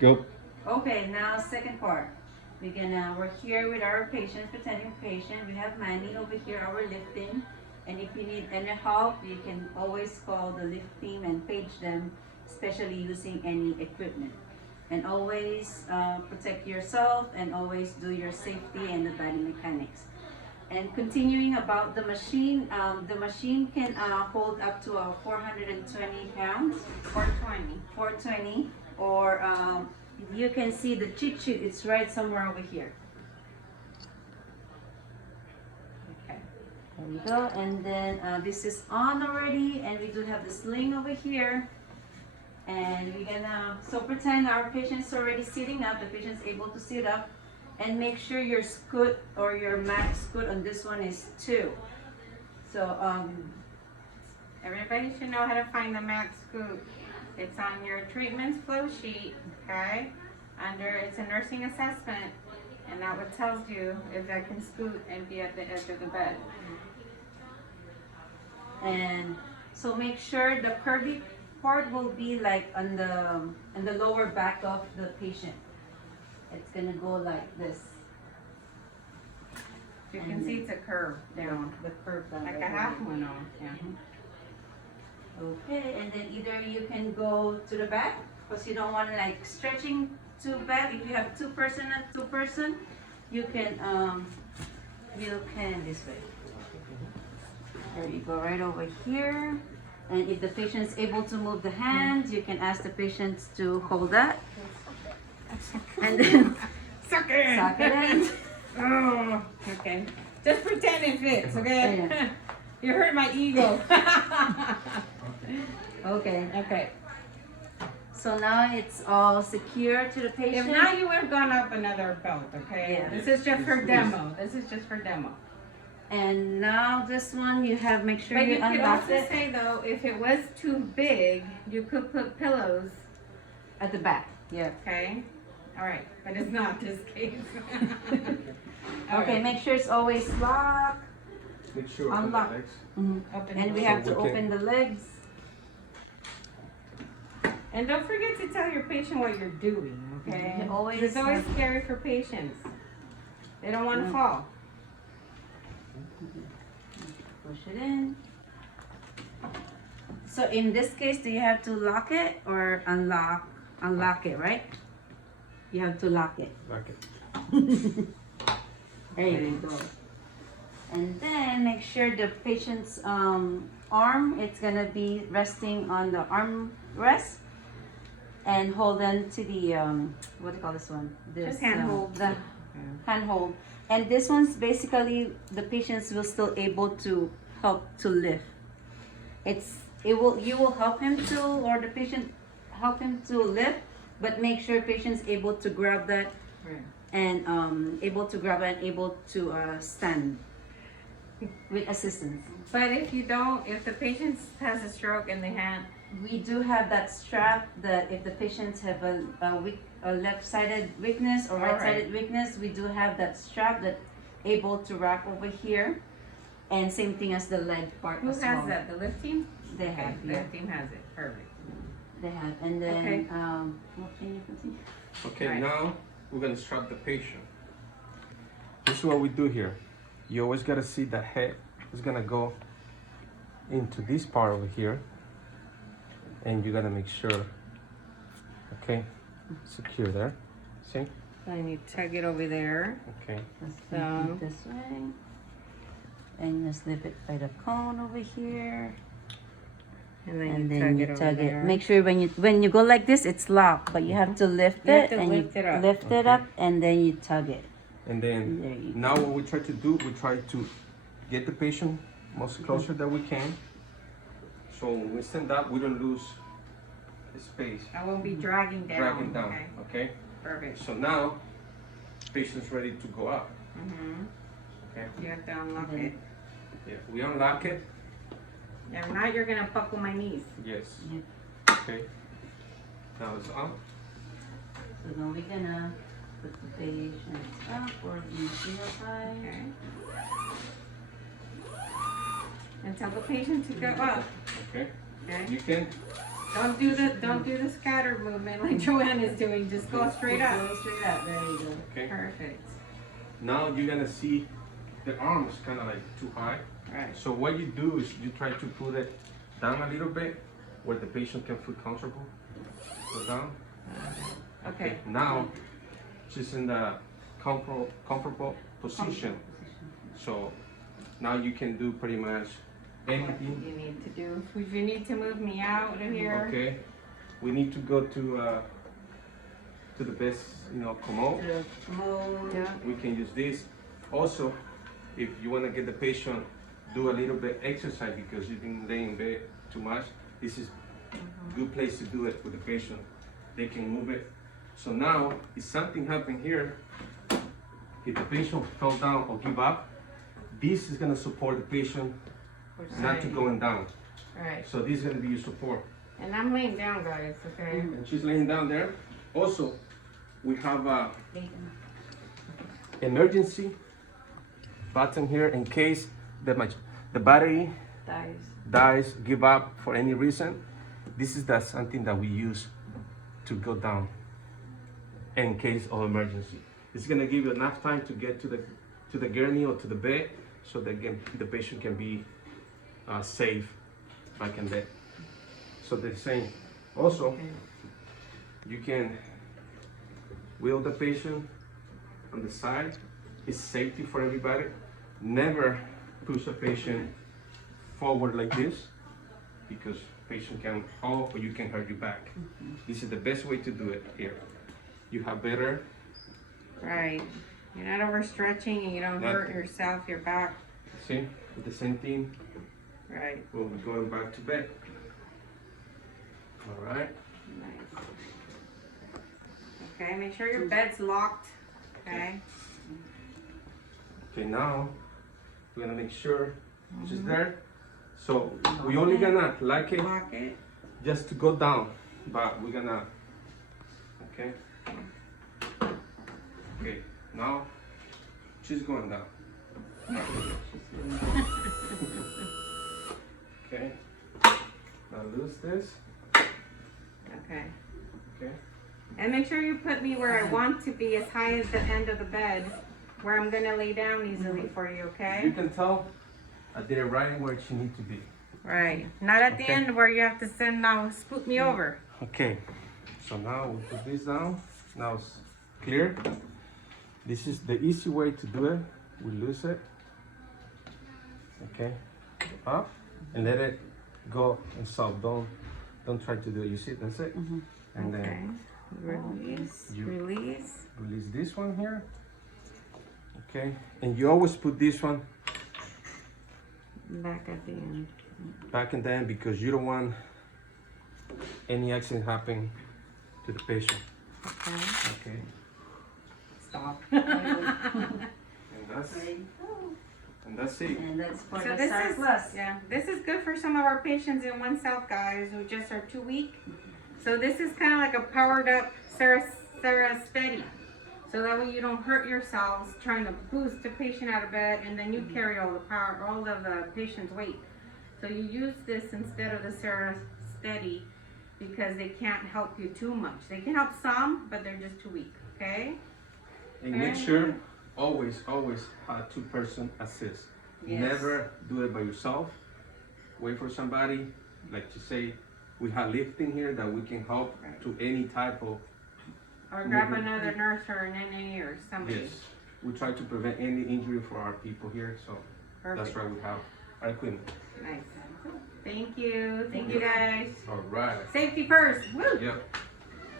Go. Okay, now second part. We're here with our patient, pretending patient. We have Manny over here, our lift team. And if you need any help, you can always call the lift team and page them, especially using any equipment. And always protect yourself and always do your safety and the body mechanics. And continuing about the machine can hold up to 420 pounds. 420. 420, or you can see the cheat sheet, it's right somewhere over here. Okay. There we go, and then this is on already, and we do have the sling over here. And we're gonna, so pretend our patient's already sitting up, the patient's able to sit up, and make sure your scoot or your max scoot on this one is 2. So Everybody should know how to find the max scoop. It's on your treatments flow sheet, okay? It's a nursing assessment, and that what tells you if I can scoot and be at the edge of the bed. and so make sure the curvy part will be like on the lower back of the patient. It's gonna go like this. You can see it's a curve down, The curve down like a right half there. one on, yeah. Okay, and then either you can go to the back because you don't want to like stretching too bad. If you have two person, you can wheel can this way. There you go, right over here. And if the patient is able to move the hands, you can ask the patient to hold that. And then Suck it in. suck it in. Oh, okay. Just pretend it fits, okay? Yeah. You hurt my ego. Okay, Okay. so now it's all secure to the If patient. not, you would have gone up another belt, okay? Yeah. This is just for demo. This is just for demo. And now this one, you have, make sure But you you could unlock also it say though, if it was too big, you could put pillows, at the back. Yeah. okay? All right, but it's not this case. All Okay, right. make sure it's always locked. Make sure Unlock. legs. Open And the we door. have So to we can- open the legs. And don't forget to tell your patient what you're doing, okay? You always It's always have- scary for patients. They don't want to fall. Push it in. So in this case, do you have to lock it or unlock? Unlock it, right? You have to lock it. Lock it. There you go. And then make sure the patient's arm, it's gonna be resting on the arm rest. And hold on to the, what do you call this one? This, Just handhold. The handhold. And this one's basically, the patients will still able to help to lift. You will help him to, or the patient help him to lift, but make sure patient's able to grab that Right. and able to grab and able to stand with assistance. But if you don't, if the patient has a stroke in the hand, We do have that strap that if the patients have a left-sided weakness or All right. right-sided weakness, we do have that strap that able to wrap over here. And same thing as the leg part who as has well. that? The lift team? They Okay, have, the yeah. lift team has it. Perfect. They have. And then, Okay. what can you continue? Okay, Right. now we're gonna strap the patient. This is what we do here. You always gotta see the head is gonna go into this part over here. And you gotta make sure, okay, secure there. See? Then you tug it over there. Okay. Let's So- complete this way. And just slip it by the cone over here. And then And you then tug you it over tug there. it. Make sure when you go like this, it's locked, but you have to lift You have it to and lift you it up. lift it Okay. up and then you tug it. And There then you go. now what we try to do, we try to get the patient most closer that we can. So when we stand up, we don't lose the space, I won't be dragging down. dragging down, Okay. okay? Perfect. So now, patient's ready to go up, Mm-hmm. okay? You have to unlock Okay. it. Yeah, we unlock it, If not, you're gonna buckle my knees. yes, Yeah. okay? Now it's up, So now we're gonna put the patient up or in single side. Okay. And tell the patient to go up. okay? Okay. You can Don't do the scattered movement like Joanne is doing. Just go straight up. Go straight up. There you go. Okay. Perfect. Now you're gonna see the arm is kind of like too high. Right. So what you do is you try to put it down a little bit where the patient can feel comfortable. Go down. Okay. Now she's in the comfortable position. So now you can do pretty much anything. You need to do. If you need to move me out of here. Okay. We need to go to the best, commode. Yeah. We can use this. Also, if you want to get the patient do a little bit exercise because you didn't lay in bed too much, this is a good place to do it with the patient. They can move it. So now, if something happened here, if the patient fell down or give up, this is going to support the patient not to going down. Right. So this is going to be your support. And I'm laying down, guys. Okay. And she's laying down there. Also, we have a emergency button here in case the battery dies, give up for any reason. This is something that we use to go down in case of emergency. It's gonna give you enough time to get to the gurney or to the bed, so that the patient can be safe back in bed. So the same. Also, you can wheel the patient on the side. It's safety for everybody. Never push a patient forward like this, because patient can fall or you can hurt your back. This is the best way to do it here. You have better. Right. You're not overstretching and you don't hurt yourself, your back. See, with the same thing. Right. We'll be going back to bed. All right. Nice. Okay, make sure your bed's locked. Okay. Okay, now we're gonna make sure it's just there. So we only gonna lock it just to go down, but we're gonna, okay. Okay, now she's going down. Okay, now loose this. Okay. Okay. And make sure you put me where I want to be, as high as the end of the bed, where I'm gonna lay down easily for you, You okay? can tell I did it right where she needs to be. Right. Not at the Okay. end where you have to send now scoot me over. Okay, so now we put this down. Now it's clear. This is the easy way to do it. We loose it. Okay, up and let it go and soft. Don't try to do it. You see, that's it. And Okay. then Release. You- Release. release this one here. Okay, and you always put this one Back at the end. back in the end because you don't want any accident happen to the patient. Okay. Okay, Stop. and that's it. And that's for So the this Sara is Plus. yeah, this is good for some of our patients in oneself, guys, who just are too weak. So this is kind of like a powered up Sara Steady. So that way you don't hurt yourselves trying to boost the patient out of bed, and then you carry all of the patient's weight. So you use this instead of the Sara Steady because they can't help you too much. They can help some, but they're just too weak. Okay. And make sure always have two-person assist. Yes. Never do it by yourself. Wait for somebody. Like to say, we have lifting here that we can help to any type of. Or grab another nurse or an NA or somebody. Yes, we try to prevent any injury for our people here, so Perfect. that's why we have our equipment. Nice. Thank you. Thank you guys. All right. Safety first. Woo! Yep.